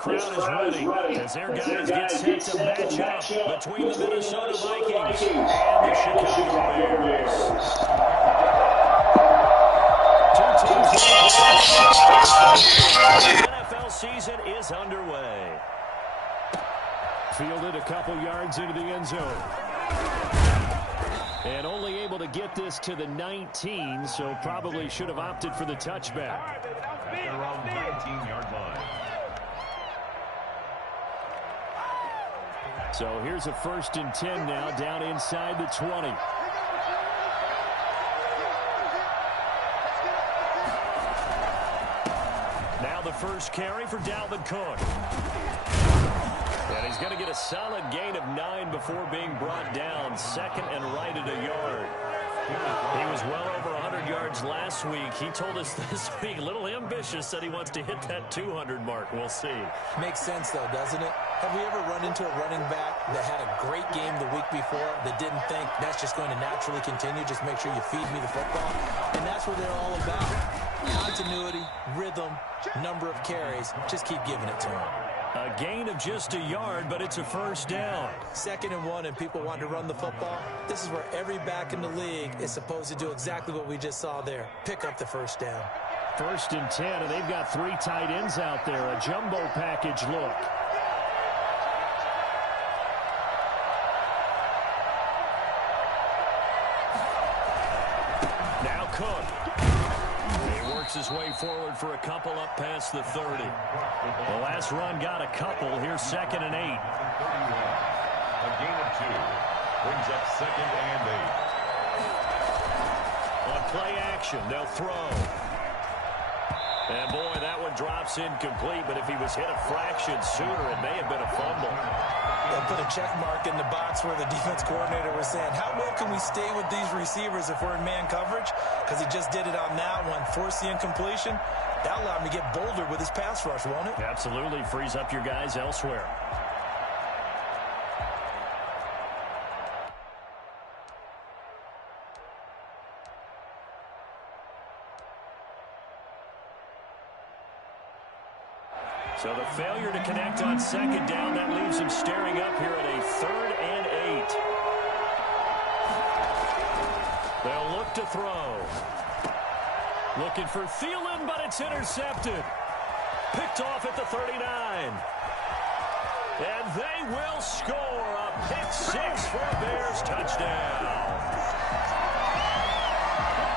crowd is ready as their guys get set to match up between the Minnesota Vikings and the Chicago Bears. Two teams in the NFL season is underway. Fielded a couple yards into the end zone. And only able to get this to the 19, so probably should have opted for the touchback. They're around 19-yard line. So here's a 1st and 10 now, down inside the 20. Now the first carry for Dalvin Cook. And he's going to get a solid gain of 9 before being brought down. 2nd and right at a yard. He was well over 100 yards last week. He told us this week, a little ambitious, said he wants to hit that 200 mark. We'll see. Makes sense, though, doesn't it? Have we ever run into a running back that had a great game the week before that didn't think that's just going to naturally continue? Just make sure you feed me the football. And that's what they're all about. Continuity, rhythm, number of carries. Just keep giving it to him. A gain of just a yard, but it's a 1st down. 2nd and 1, and people want to run the football. This is where every back in the league is supposed to do exactly what we just saw there. Pick up the 1st down. 1st and 10, and they've got 3 tight ends out there. A jumbo package look. Now Cook. He works his way forward for a couple up past the 30. The last run got a couple. Here's 2nd and 8. A gain of 2. Brings up 2nd and 8. On play action, they'll throw. And boy, that one drops incomplete, but if he was hit a fraction sooner, it may have been a fumble. They'll put a check mark in the box where the defense coordinator was saying, how well can we stay with these receivers if we're in man coverage? Because he just did it on that one, forced the incompletion. That allowed him to get bolder with his pass rush, won't it? Absolutely, frees up your guys elsewhere. So the failure to connect on 2nd down, that leaves him staring up here at a 3rd and 8. They'll look to throw. Looking for Thielen, but it's intercepted. Picked off at the 39. And they will score a pick 6 for a Bears touchdown.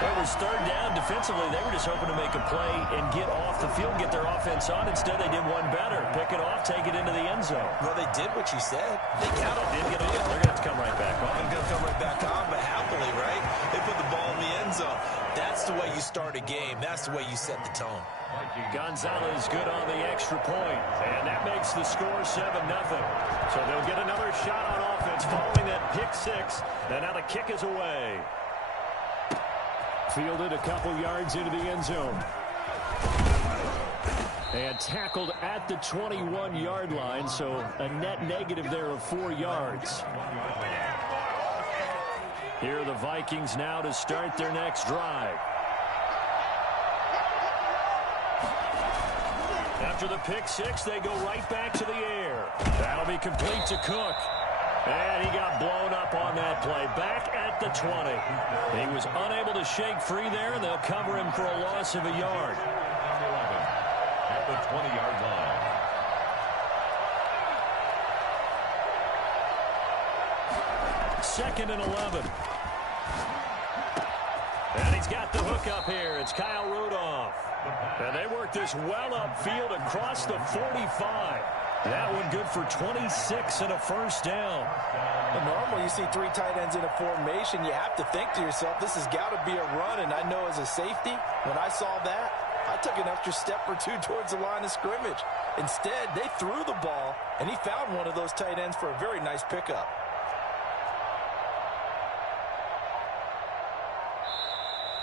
It was 3rd down. Defensively, they were just hoping to make a play and get off the field, get their offense on. Instead, they did one better. Pick it off, take it into the end zone. Well, they did what you said. They got it. Did get it. They're going to have to come right back on. They're going to come right back on, but happily, right? They put the ball in the end zone. That's the way you start a game. That's the way you set the tone. Gonzalez good on the extra point, and that makes the score 7-0. So they'll get another shot on offense following that pick 6, and now the kick is away. Fielded a couple yards into the end zone. And tackled at the 21-yard line, so a net negative there of 4 yards. Here are the Vikings now to start their next drive. After the pick 6, they go right back to the air. That'll be complete to Cook. And he got blown up on that play. Back at the 20. He was unable to shake free there, and they'll cover him for a loss of a yard. At the 20-yard line. 2nd and 11. And he's got the hook up here. It's Kyle Rudolph. And they work this well upfield across the 45. That one good for 26 and a 1st down. Well, normally you see 3 tight ends in a formation. You have to think to yourself, this has got to be a run. And I know as a safety, when I saw that, I took an extra step or 2 towards the line of scrimmage. Instead, they threw the ball, and he found one of those tight ends for a very nice pickup.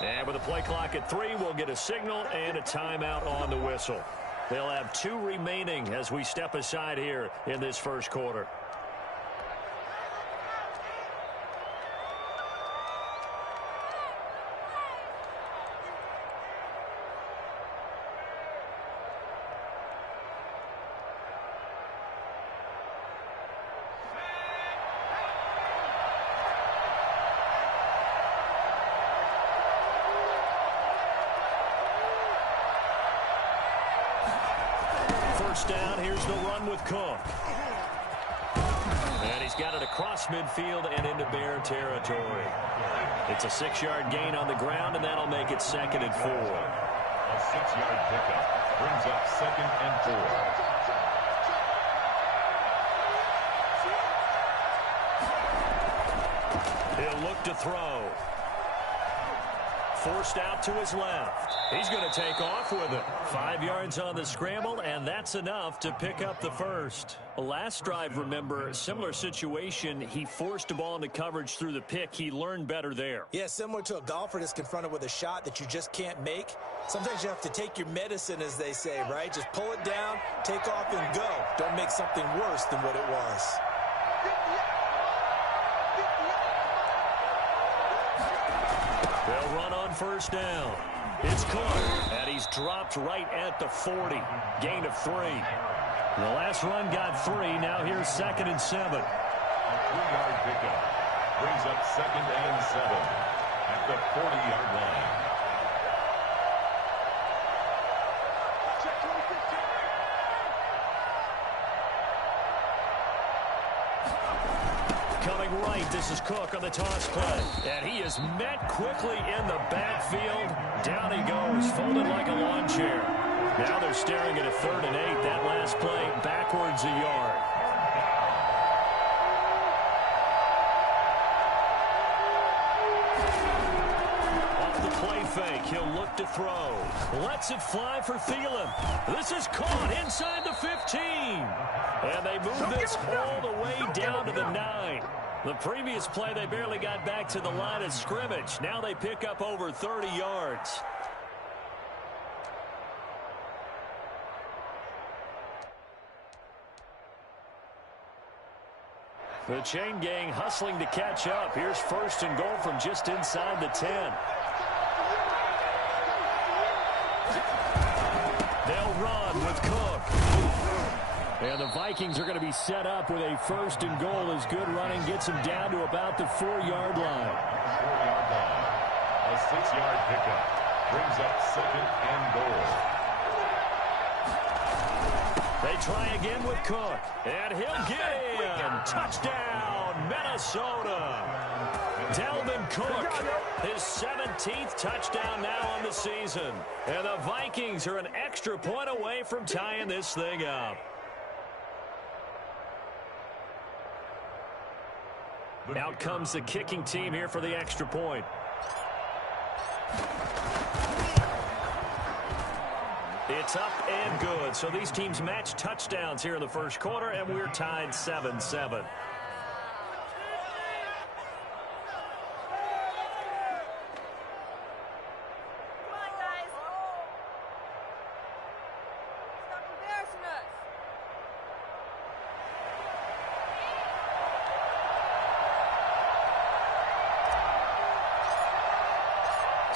And with a play clock at 3, we'll get a signal and a timeout on the whistle. They'll have 2 remaining as we step aside here in this first quarter. first down. Here's the run with Cook. And he's got it across midfield and into Bear territory. It's a 6-yard gain on the ground, and that'll make it 2nd and 4. A 6-yard pickup brings up 2nd and 4. He'll look to throw. Forced out to his left. He's going to take off with it. 5 yards on the scramble, and that's enough to pick up the first. Last drive, remember, similar situation. He forced a ball into coverage through the pick. He learned better there. Yeah, similar to a golfer that's confronted with a shot that you just can't make. Sometimes you have to take your medicine, as they say, right? Just pull it down, take off, and go. Don't make something worse than what it was. They'll run on first down. It's Cook, and he's dropped right at the 40. Gain of 3. The last run got 3. Now here's 2nd and 7. A 3-yard pickup brings up 2nd and 7 at the 40-yard line. Coming right, this is Cook on the toss play. And he is met quickly in the backfield. Down he goes, folded like a lawn chair. Now they're staring at a 3rd and 8. That last play backwards a yard. Off the play fake, he'll look to throw. Lets it fly for Thielen. This is caught inside the 15. And they move this all the way down to the 9. The previous play, they barely got back to the line of scrimmage. Now they pick up over 30 yards. The chain gang hustling to catch up. Here's 1st and goal from just inside the 10. They'll run with Cook. And the Vikings are going to be set up with a 1st and goal as good running gets them down to about the 4-yard line. 4-yard line. A 6-yard pickup brings up 2nd and goal. They try again with Cook. And he'll get in. Touchdown, Minnesota. Dalvin Cook, his 17th touchdown now on the season. And the Vikings are an extra point away from tying this thing up. Out comes the kicking team here for the extra point. It's up and good. So these teams match touchdowns here in the first quarter, and we're tied 7-7.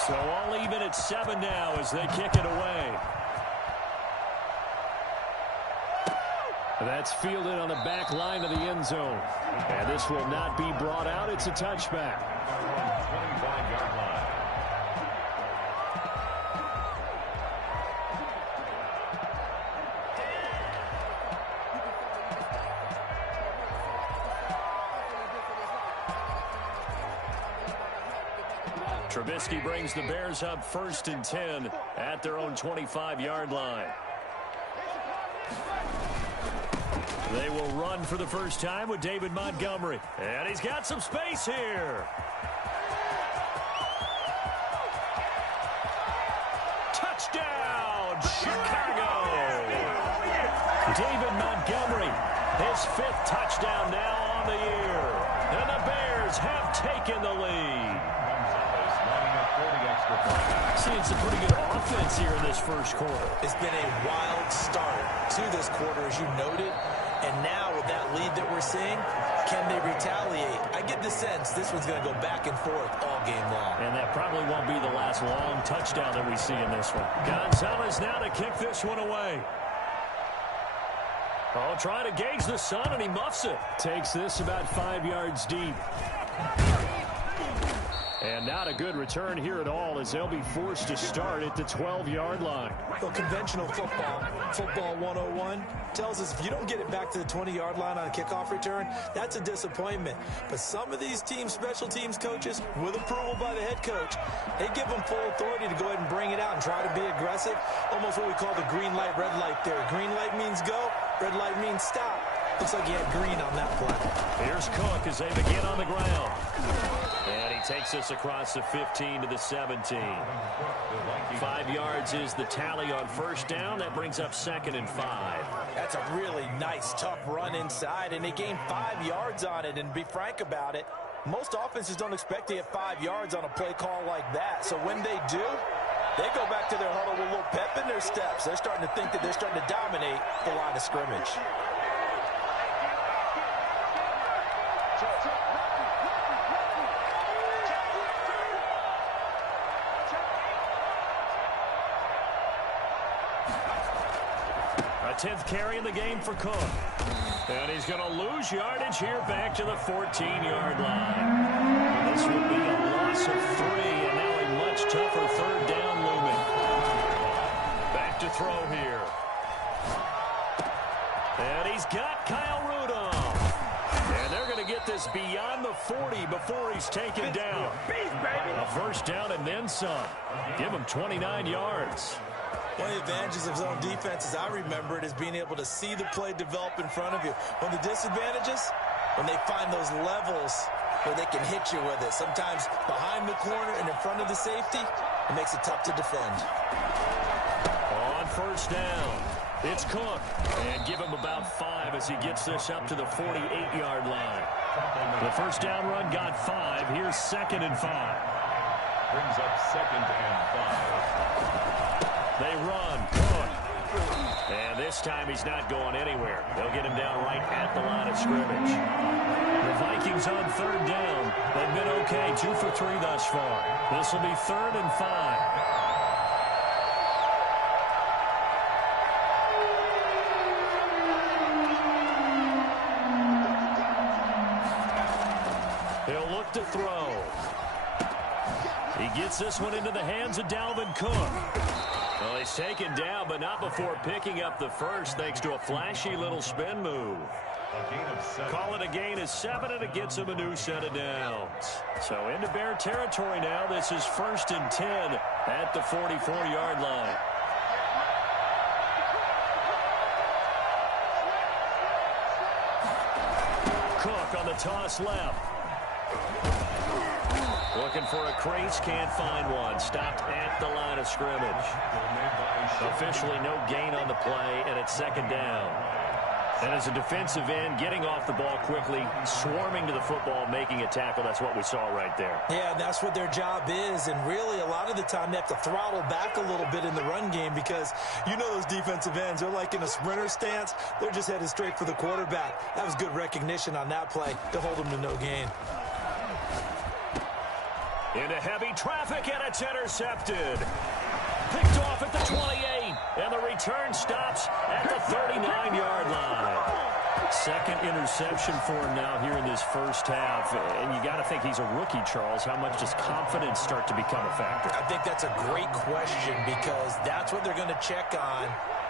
So all even at 7 now as they kick it away. That's fielded on the back line of the end zone. And this will not be brought out. It's a touchback. 25-yard line. Trubisky brings the Bears up 1st and 10 at their own 25-yard line. They will run for the first time with David Montgomery. And he's got some space here. Touchdown, Chicago! David Montgomery, his 5th touchdown now on the year. And the Bears have taken the lead. Seeing some pretty good offense here in this first quarter. It's been a wild start to this quarter, as you noted. And now with that lead that we're seeing, can they retaliate? I get the sense this one's going to go back and forth all game long. And that probably won't be the last long touchdown that we see in this one. Gonzalez now to kick this one away. Oh, trying to gauge the sun, and he muffs it. Takes this about 5 yards deep. And not a good return here at all, as they'll be forced to start at the 12-yard line. Well, conventional football 101, tells us if you don't get it back to the 20-yard line on a kickoff return, that's a disappointment. But some of these teams, special teams coaches, with approval by the head coach, they give them full authority to go ahead and bring it out and try to be aggressive. Almost what we call the green light, red light theory. Green light means go, red light means stop. Looks like he had green on that play. Here's Cook as they begin on the ground. And he takes us across the 15 to the 17. 5 yards is the tally on first down. That brings up 2nd and 5. That's a really nice, tough run inside, and they gained 5 yards on it. And to be frank about it, most offenses don't expect to get 5 yards on a play call like that. So when they do, they go back to their huddle with a little pep in their steps. They're starting to think that they're starting to dominate the line of scrimmage. A 10th carry in the game for Cook. And he's going to lose yardage here back to the 14-yard line. This would be a loss of 3, and now a much tougher third down looming. Back to throw here. And he's got Kyle Rudolph. And they're going to get this beyond the 40 before he's taken down. A first down and then some. Give him 29 yards. One of the advantages of zone defense, as I remember it, is being able to see the play develop in front of you. One of the disadvantages, when they find those levels where they can hit you with it. Sometimes behind the corner and in front of the safety, it makes it tough to defend. On first down, it's Cook. And give him about 5 as he gets this up to the 48-yard line. The first down run got 5. Here's 2nd and 5. Brings up 2nd and 5. They run. Cook. And this time he's not going anywhere. They'll get him down right at the line of scrimmage. The Vikings on third down. They've been okay. 2 for 3 thus far. This will be 3rd and 5. He'll look to throw. He gets this one into the hands of Dalvin Cook. Well, he's taken down, but not before picking up the first, thanks to a flashy little spin move. Call it a gain of 7, and it gets him a new set of downs. So into Bear territory now. This is 1st and 10 at the 44-yard line. Cook on the toss left. Looking for a crease, can't find one. Stopped at the line of scrimmage. Officially no gain on the play, and it's 2nd down. And as a defensive end, getting off the ball quickly, swarming to the football, making a tackle, that's what we saw right there. Yeah, that's what their job is, and really a lot of the time they have to throttle back a little bit in the run game because you know those defensive ends, they're like in a sprinter stance. They're just headed straight for the quarterback. That was good recognition on that play to hold them to no gain. Into heavy traffic, and it's intercepted. Picked off at the 28, and the return stops at the 39-yard line. 2nd interception for him now here in this first half. And you got to think he's a rookie, Charles. How much does confidence start to become a factor? I think that's a great question because that's what they're going to check on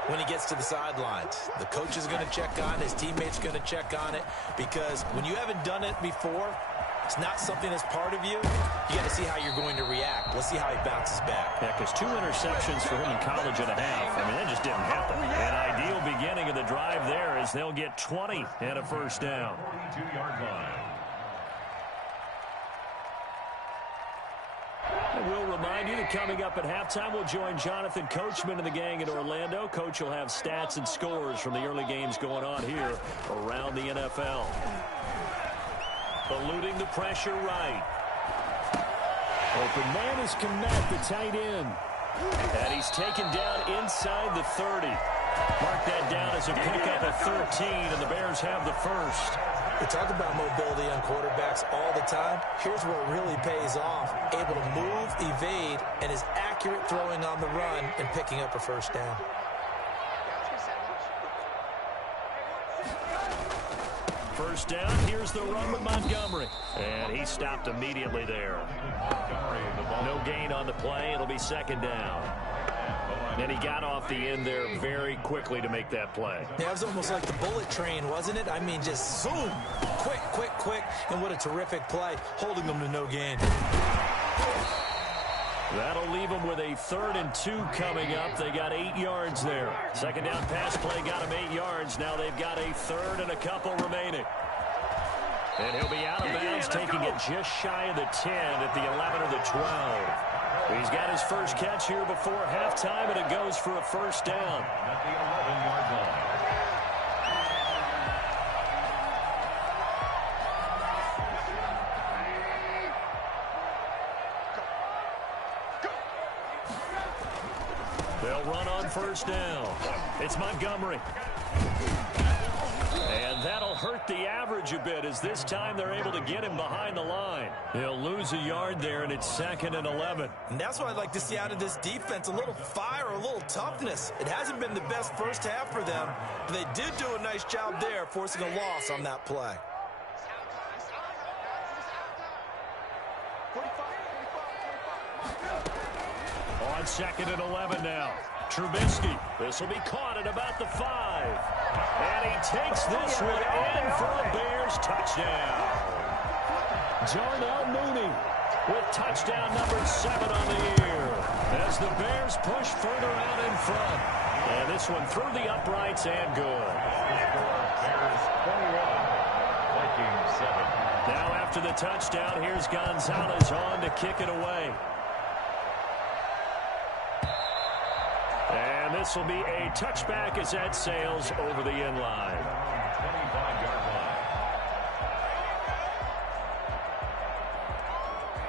when he gets to the sidelines. The coach is going to check on it. His teammates are going to check on it because when you haven't done it before, it's not something that's part of you. You got to see how you're going to react. Let's see how he bounces back. Yeah, because 2 interceptions for him in college and a half. I mean, that just didn't happen. An ideal beginning of the drive there as they'll get 20 and a first down. 42-yard line. And we'll remind you that coming up at halftime, we'll join Jonathan Coachman and the gang in Orlando. Coach will have stats and scores from the early games going on here around the NFL. Eluding the pressure right. Open man is Kmet, the tight end. And he's taken down inside the 30. Mark that down as a pickup of 13, and the Bears have the first. We talk about mobility on quarterbacks all the time. Here's where it really pays off. Able to move, evade, and is accurate throwing on the run and picking up a first down. first down. Here's the run with Montgomery. And he stopped immediately there. No gain on the play. It'll be second down. And he got off the end there very quickly to make that play. Yeah, it was almost like the bullet train, wasn't it? I mean, just zoom. Quick, quick, quick. And what a terrific play, holding them to no gain. That'll leave them with a 3rd and 2 coming up. They got 8 yards there. Second down pass play got them 8 yards. Now they've got a 3rd and a couple remaining. And he'll be out of bounds, taking it just shy of the 10 at the 11 or the 12. He's got his first catch here before halftime, and it goes for a first down. At the 11-yard line. They'll run on first down. It's Montgomery. And that'll hurt the average a bit, as this time they're able to get him behind the line. They'll lose a yard there, and it's 2nd and 11. And that's what I'd like to see out of this defense, a little fire, a little toughness. It hasn't been the best first half for them, but they did do a nice job there, forcing a loss on that play. On 2nd and 11 now. Trubisky. This will be caught at about the 5. And he takes this one in for a Bears touchdown. Darnell Mooney with touchdown number 7 on the year, as the Bears push further out in front. And this one through the uprights and good. Bears 21, Vikings 7. Now after the touchdown, here's Gonzalez on to kick it away. And this will be a touchback as that sails over the end line. 25-yard line.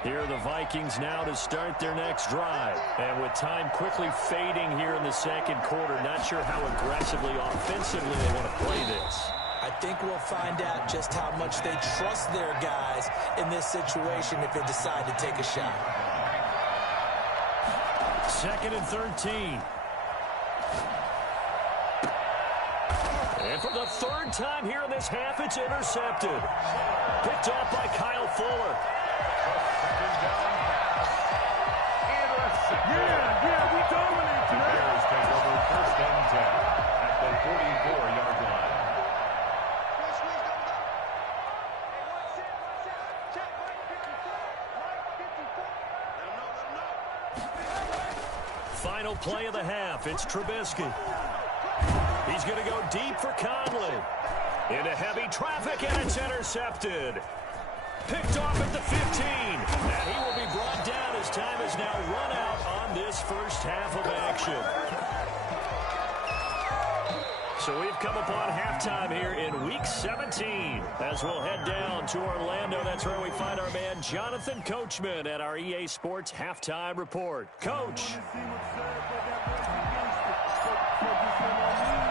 Here are the Vikings now to start their next drive. And with time quickly fading here in the second quarter, not sure how aggressively, offensively they want to play this. I think we'll find out just how much they trust their guys in this situation if they decide to take a shot. 2nd and 13. And for the 3rd time here in this half, it's intercepted. Picked off by Kyle Fuller. Second down pass. Intercepted. We dominate The Bears take over 1st and 10 at the 44-yard line. Final play of the half. It's Trubisky. He's going to go deep for Conley. Into heavy traffic, and it's intercepted. Picked off at the 15. And he will be brought down as time is now run out on this first half of action. So we've come upon halftime here in Week 17. As we'll head down to Orlando, that's where we find our man Jonathan Coachman at our EA Sports Halftime Report. Coach.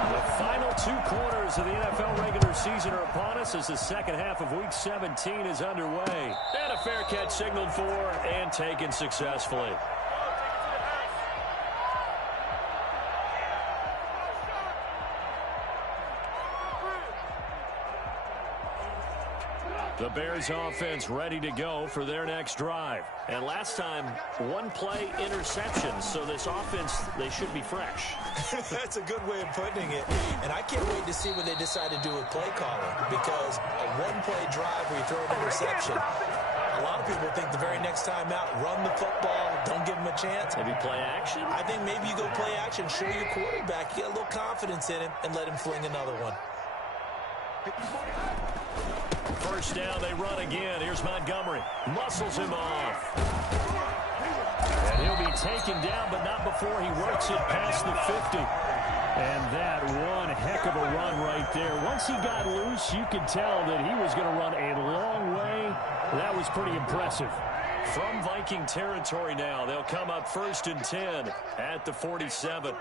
The final 2 quarters of the NFL regular season are upon us as the second half of Week 17 is underway. And a fair catch signaled for and taken successfully. The Bears offense ready to go for their next drive. And last time, 1 play interception. So this offense, they should be fresh. That's a good way of putting it. And I can't wait to see what they decide to do with play calling, because a 1-play drive where you throw an interception, a lot of people think the very next time out, run the football, don't give them a chance. Maybe play action? I think maybe you go play action, show your quarterback, get a little confidence in him, and let him fling another one. First down, they run again. Here's Montgomery. Muscles him off. And he'll be taken down, but not before he works it past the 50. And that one heck of a run right there. Once he got loose, you could tell that he was going to run a long way. That was pretty impressive. From Viking territory now, they'll come up 1st and 10 at the 47.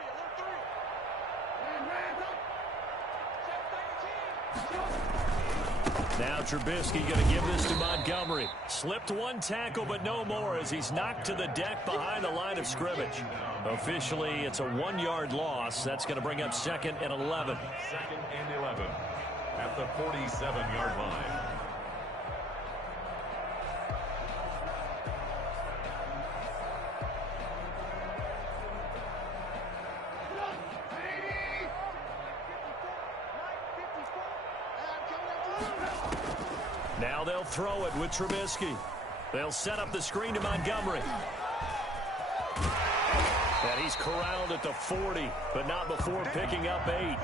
Now Trubisky going to give this to Montgomery. Slipped 1 tackle, but no more as he's knocked to the deck behind the line of scrimmage. Officially, it's a 1-yard loss. That's going to bring up 2nd and 11. 2nd and 11. at the 47-yard line. Now they'll throw it with Trubisky. They'll set up the screen to Montgomery. And he's corralled at the 40, but not before picking up 8.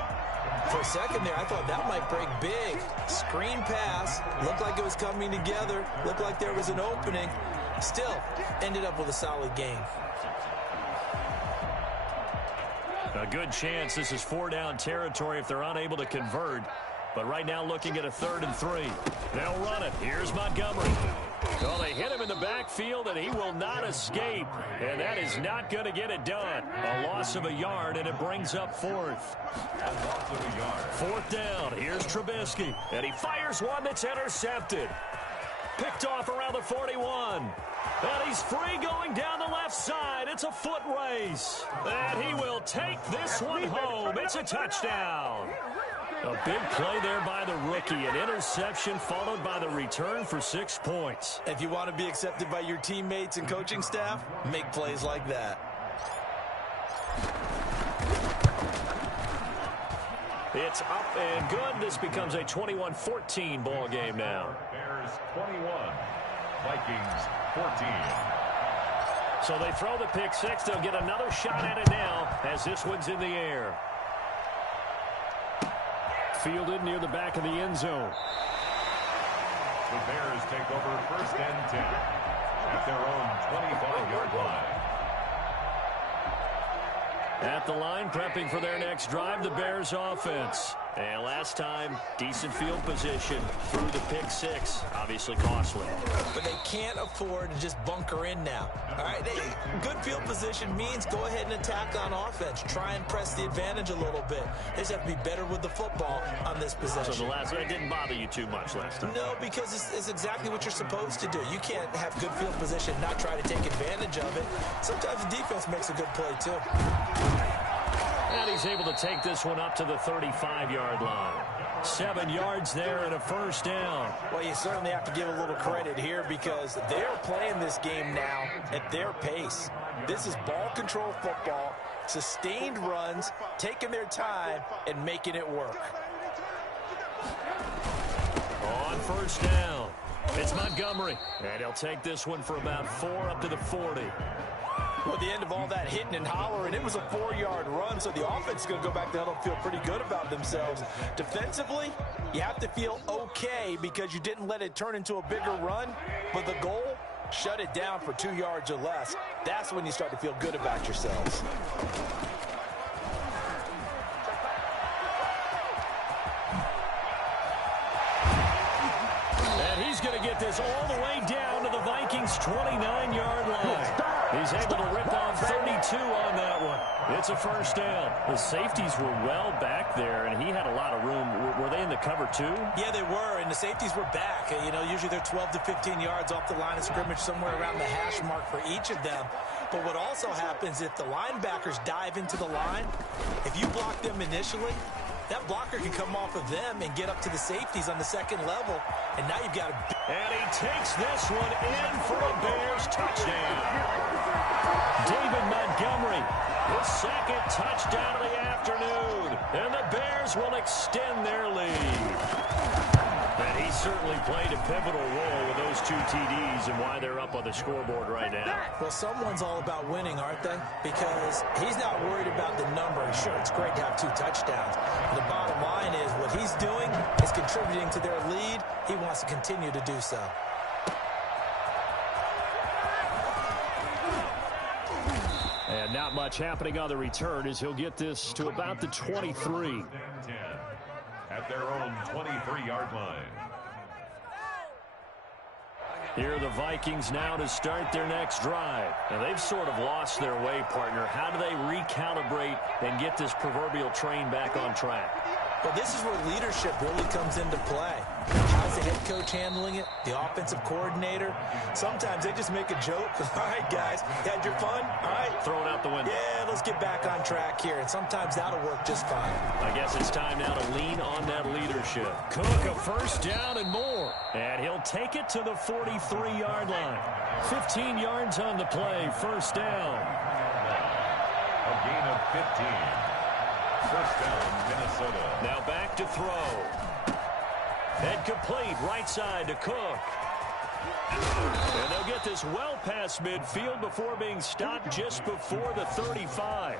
For a second there, I thought that might break big. Screen pass. Looked like it was coming together. Looked like there was an opening. Still, ended up with a solid gain. A good chance this is 4-down territory if they're unable to convert. But right now looking at a 3rd and 3. They'll run it. Here's Montgomery. Well, they hit him in the backfield, and he will not escape. And that is not going to get it done. A loss of a yard, and it brings up 4th. 4th down. Here's Trubisky. And he fires one that's intercepted. Picked off around the 41. And he's free going down the left side. It's a foot race. And he will take this one home. It's a touchdown. A big play there by the rookie. An interception followed by the return for 6 points. If you want to be accepted by your teammates and coaching staff, make plays like that. It's up and good. This becomes a 21-14 ball game now. Bears 21, Vikings 14. So they throw the pick six. They'll get another shot at it now as this one's in the air. Fielded near the back of the end zone. The Bears take over 1st and 10 at their own 25-yard line. At the line, prepping for their next drive, the Bears offense. And last time, decent field position through the pick six. Obviously costly. But they can't afford to just bunker in now. All right, good field position means go ahead and attack on offense. Try and press the advantage a little bit. They just have to be better with the football on this possession. So the last one didn't bother you too much last time? No, because it's exactly what you're supposed to do. You can't have good field position, not try to take advantage of it. Sometimes the defense makes a good play, too. And he's able to take this one up to the 35-yard line. 7 yards there and a 1st down. Well, you certainly have to give a little credit here because they're playing this game now at their pace. This is ball control football, sustained runs, taking their time, and making it work. On 1st down, it's Montgomery. And he'll take this one for about 4 up to the 40. Well, at the end of all that hitting and hollering, it was a 4-yard run, so the offense is going to go back to huddle and feel pretty good about themselves. Defensively, you have to feel okay because you didn't let it turn into a bigger run, but the goal, shut it down for 2 yards or less. That's when you start to feel good about yourselves. And he's going to get this all the way down to the Vikings' 29-yard line. He's able to rip off 32 on that one. It's a 1st down. The safeties were well back there, and he had a lot of room. Were they in the cover, too? Yeah, they were, and the safeties were back. You know, usually they're 12 to 15 yards off the line of scrimmage, somewhere around the hash mark for each of them. But what also happens if the linebackers dive into the line, if you block them initially, that blocker can come off of them and get up to the safeties on the 2nd level, and now you've got a... And he takes this one in for a Bears touchdown. David Montgomery, his 2nd touchdown of the afternoon, and the Bears will extend their lead. And he certainly played a pivotal role with those 2 TDs and why they're up on the scoreboard right now. Well, someone's all about winning, aren't they? Because he's not worried about the number. Sure, it's great to have 2 touchdowns. The bottom line is what he's doing is contributing to their lead. He wants to continue to do so. And not much happening on the return as he'll get this to about the 23. At their own 23-yard line. Here are the Vikings now to start their next drive. Now, they've sort of lost their way, partner. How do they recalibrate and get this proverbial train back on track? Well, this is where leadership really comes into play. How's the head coach handling it, the offensive coordinator. Sometimes they just make a joke. All right, guys, had your fun? All right. Throw it out the window. Yeah, let's get back on track here. And sometimes that'll work just fine. I guess it's time now to lean on that leadership. Cook a first down and more. And he'll take it to the 43-yard line. 15 yards on the play, first down. A gain of 15. First down, Minnesota. Now back to throw. And complete, right side to Cook. And they'll get this well past midfield before being stopped just before the 35.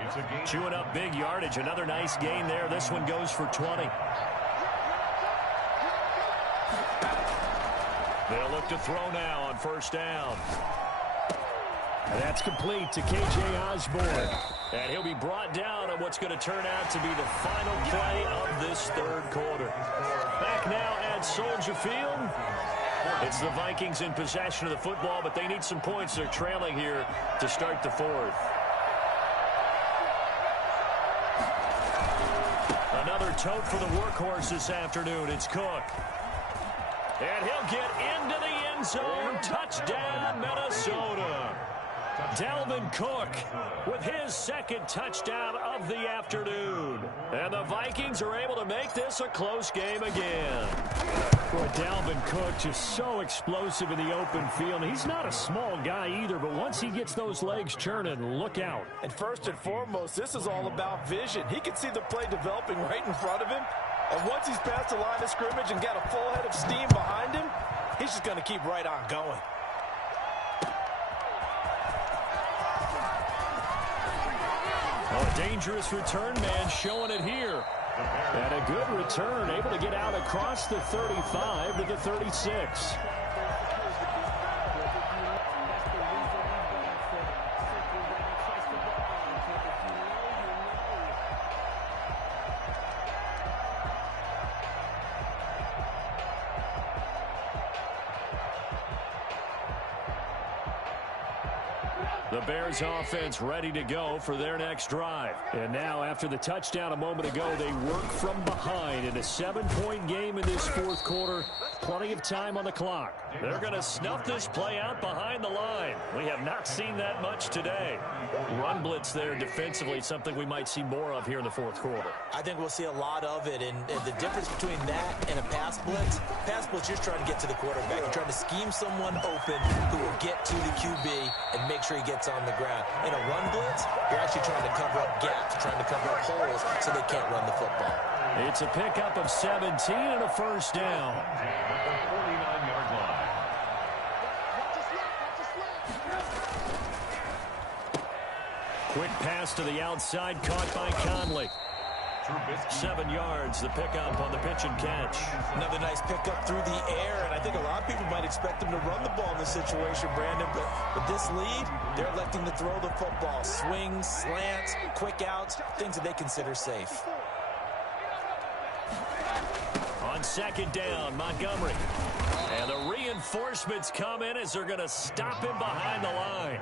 It's a gain. Chewing up big yardage. Another nice gain there. This one goes for 20. They'll look to throw now on first down. And that's complete to K.J. Osborne. And he'll be brought down on what's going to turn out to be the final play of this third quarter. Back now at Soldier Field. It's the Vikings in possession of the football, but they need some points. They're trailing here to start the fourth. Another tote for the workhorse this afternoon. It's Cook. And he'll get into the end zone. Touchdown, Minnesota. Dalvin Cook with his second touchdown of the afternoon. And the Vikings are able to make this a close game again. Boy, Dalvin Cook just so explosive in the open field. He's not a small guy either, but once he gets those legs churning, look out. And first and foremost, this is all about vision. He can see the play developing right in front of him. And once he's past the line of scrimmage and got a full head of steam behind him, he's just going to keep right on going. Oh, a dangerous return man showing it here. And a good return, able to get out across the 35 to the 36. The Bears offense ready to go for their next drive. And now after the touchdown a moment ago, they work from behind in a 7-point game in this fourth quarter. Plenty of time on the clock. They're going to snuff this play out behind the line. We have not seen that much today. Run blitz there defensively, something we might see more of here in the fourth quarter. I think we'll see a lot of it. And the difference between that and a pass blitz, you're trying to get to the quarterback. You're trying to scheme someone open who will get to the QB and make sure he gets on the ground. In a run blitz, you're actually trying to cover up gaps, trying to cover up holes so they can't run the football. It's a pickup of 17 and a first down. At the 49-yard line. Quick pass to the outside, caught by Conley. 7 yards, the pickup on the pitch and catch. Another nice pickup through the air, and I think a lot of people might expect him to run the ball in this situation, Brandon, but with this lead, they're electing to throw the football. Swings, slants, quick outs, things that they consider safe. On second down, Montgomery. And the reinforcements come in as they're going to stop him behind the line.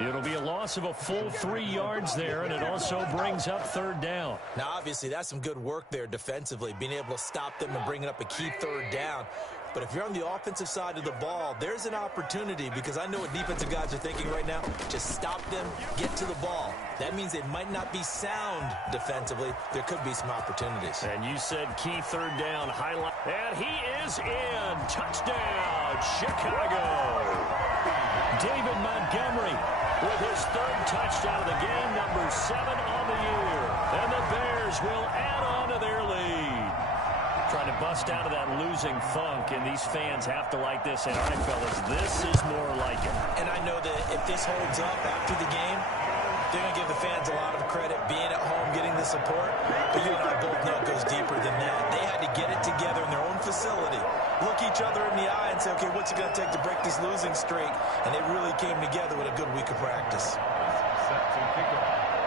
It'll be a loss of a full 3 yards there, and it also brings up third down. Now, obviously, that's some good work there defensively, being able to stop them and bringing up a key third down. But if you're on the offensive side of the ball, there's an opportunity, because I know what defensive guys are thinking right now. Just stop them, get to the ball. That means they might not be sound defensively. There could be some opportunities. And you said key third down highlight. And he is in. Touchdown, Chicago. David Montgomery with his third touchdown of the game, number 7 on the year. And the Bears will add on to their lead. Trying to bust out of that losing funk, and these fans have to like this. And all right, fellas, this is more like it. And I know that if this holds up after the game, they're going to give the fans a lot of credit being at home, getting the support. But you and I both know it goes deeper than that. They had to get it together in their own facility, look each other in the eye and say, okay, what's it going to take to break this losing streak? And they really came together with a good week of practice.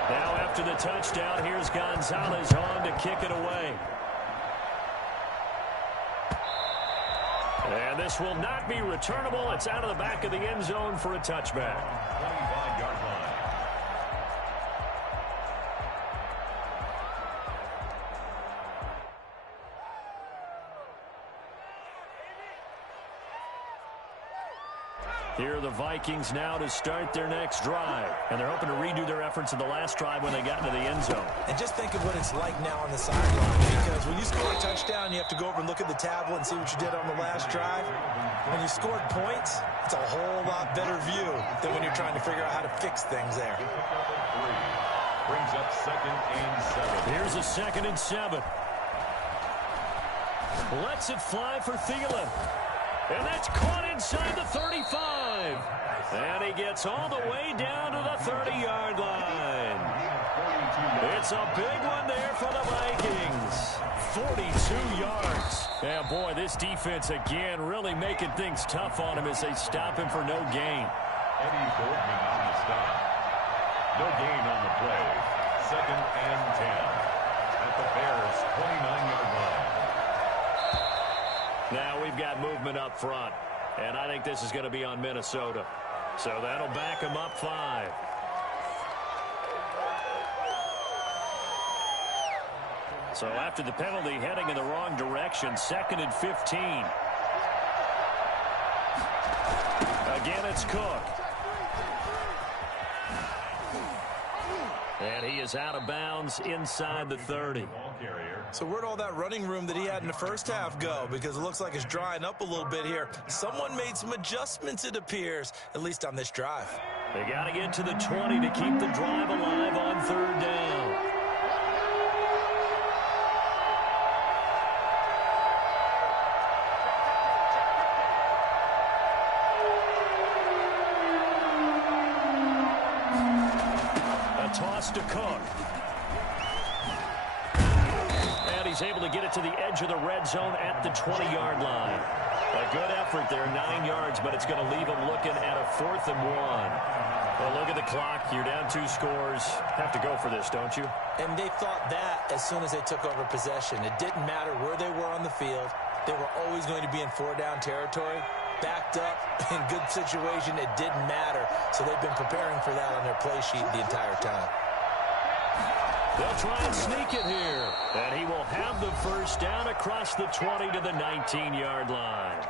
Now after the touchdown, here's Gonzalez on to kick it away. And this will not be returnable. It's out of the back of the end zone for a touchback. 25-yard line. Here are the Vikings now to start their next drive. And they're hoping to redo their efforts in the last drive when they got into the end zone. And just think of what it's like now on the sideline. Because when you score a touchdown, you have to go over and look at the tablet and see what you did on the last drive. When you scored points, it's a whole lot better view than when you're trying to figure out how to fix things there. Brings up 2nd and 7. Here's a 2nd and 7. Lets it fly for Thielen. And that's caught inside the 35. And he gets all the way down to the 30-yard line. It's a big one there for the Vikings. 42 yards. Yeah, boy, this defense again really making things tough on him as they stop him for no gain. Eddie Goldman on the stop. No gain on the play. 2nd and 10. At the Bears' 29-yard line. Now we've got movement up front, and I think this is going to be on Minnesota. So that'll back them up 5. So after the penalty, heading in the wrong direction, 2nd and 15. Again, it's Cook. And he is out of bounds inside the 30. So where'd all that running room that he had in the first half go? Because it looks like it's drying up a little bit here. Someone made some adjustments, it appears, at least on this drive. They got to get to the 20 to keep the drive alive on 3rd down. Toss to Cook. And he's able to get it to the edge of the red zone at the 20-yard line. A good effort there, 9 yards, but it's going to leave him looking at a 4th and 1. Well, look at the clock. You're down 2 scores. Have to go for this, don't you? And they thought that as soon as they took over possession. It didn't matter where they were on the field. They were always going to be in 4-down territory. Backed up, in good situation, it didn't matter. So they've been preparing for that on their play sheet the entire time. They'll try and sneak it here. And he will have the first down across the 20 to the 19-yard line.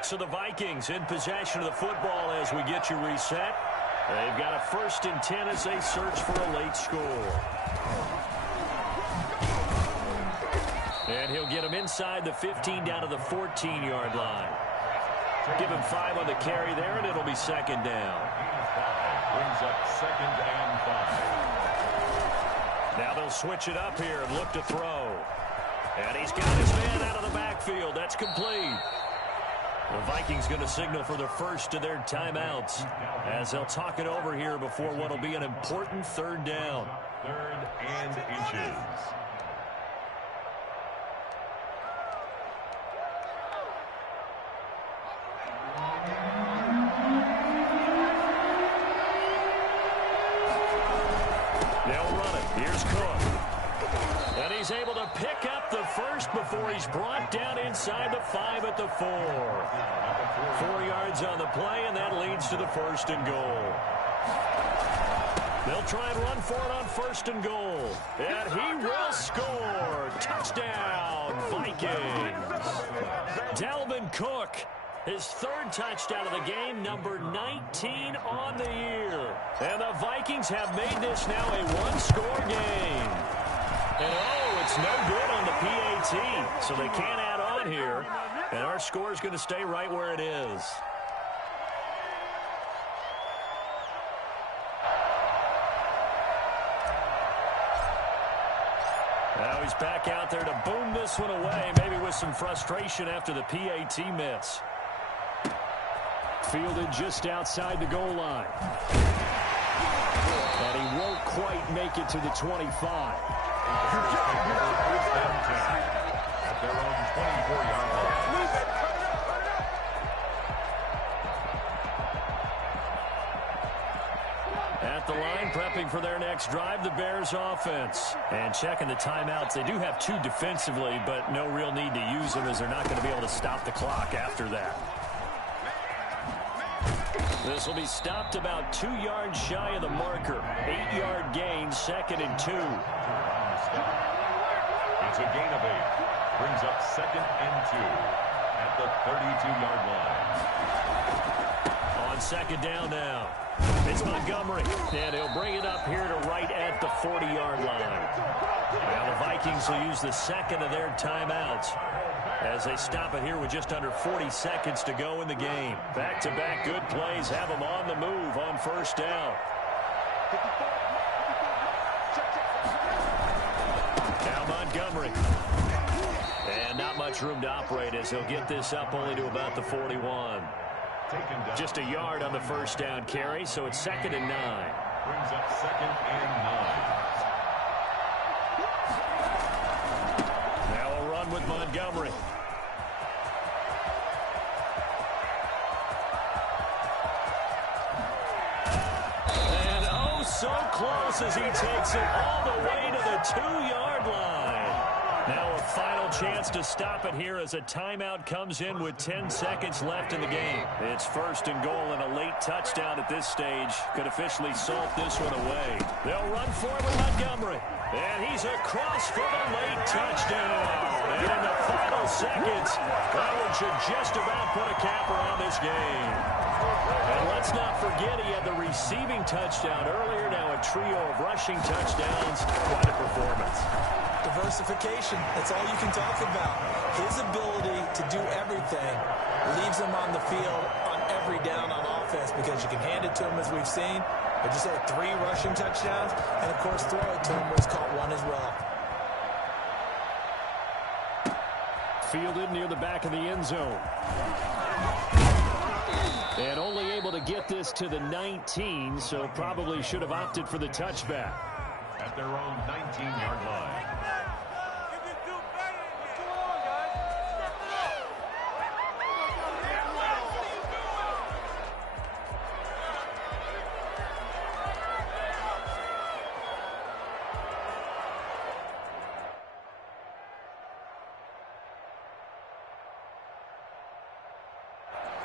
So the Vikings in possession of the football as we get you reset. They've got a 1st and 10 as they search for a late score. And he'll get him inside the 15 down to the 14-yard line. Give him 5 on the carry there, and it'll be 2nd down. Brings up 2nd and 5. Now they'll switch it up here and look to throw. And he's got his man out of the backfield. That's complete. The Vikings going to signal for the first of their timeouts as they'll talk it over here before what will be an important 3rd down. 3rd and inches. They'll run it. Here's Cook. And he's able to pick up the first before he's brought down inside the 5 at the 4. 4 yards on the play, and that leads to the 1st and goal. They'll try and run for it on 1st and goal. And he will score. Touchdown, Vikings. Dalvin Cook, his 3rd touchdown of the game, number 19 on the year. And the Vikings have made this now a 1-score game. And it's no good on the PAT, so they can't add on here. And our score is going to stay right where it is. Now he's back out there to boom this one away, maybe with some frustration after the PAT miss. Fielded just outside the goal line. And he won't quite make it to the 25. At their own 24-yard line. At the line, prepping for their next drive, the Bears offense. And checking the timeouts. They do have 2 defensively, but no real need to use them as they're not going to be able to stop the clock after that. This will be stopped about 2 yards shy of the marker. 8-yard gain, 2nd and 2. It's a gain of 8. Brings up 2nd and 2 at the 32-yard line. On 2nd down now. It's Montgomery, and he'll bring it up here to right at the 40-yard line. Now the Vikings will use the second of their timeouts as they stop it here with just under 40 seconds to go in the game. Back-to-back good plays have them on the move on 1st down. Now Montgomery. And not much room to operate as he'll get this up only to about the 41. Just a yard on the 1st down carry, so it's 2nd and 9. Brings up 2nd and 9. Now a run with Montgomery. And oh, so close as he takes it all the way to the 2-yard line. Now a final chance to stop it here as a timeout comes in with 10 seconds left in the game. It's 1st and goal, and a late touchdown at this stage could officially salt this one away. They'll run for it with Montgomery. And he's across for the late touchdown. And in the final seconds, that one should just about put a capper on this game. And let's not forget he had the receiving touchdown earlier. Now a trio of rushing touchdowns. Quite a performance. Diversification, that's all you can talk about. His ability to do everything leaves him on the field on every down on offense because you can hand it to him as we've seen. But just had 3 rushing touchdowns, and of course throw it to him where he's caught 1 as well. Fielded near the back of the end zone. And only able to get this to the 19, so probably should have opted for the touchback. At their own 19-yard line.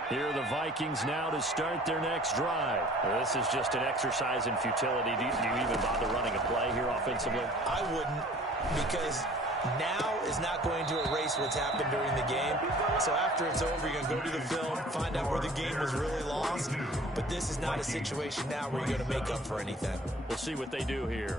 Here are the Vikings now to start their next drive. Well, this is just an exercise in futility. Do you even bother running a play here offensively? I wouldn't, because now is not going to erase what's happened during the game. So after it's over, you're going to go to the film, find out where the game was really lost. But this is not a situation now where you're going to make up for anything. We'll see what they do here.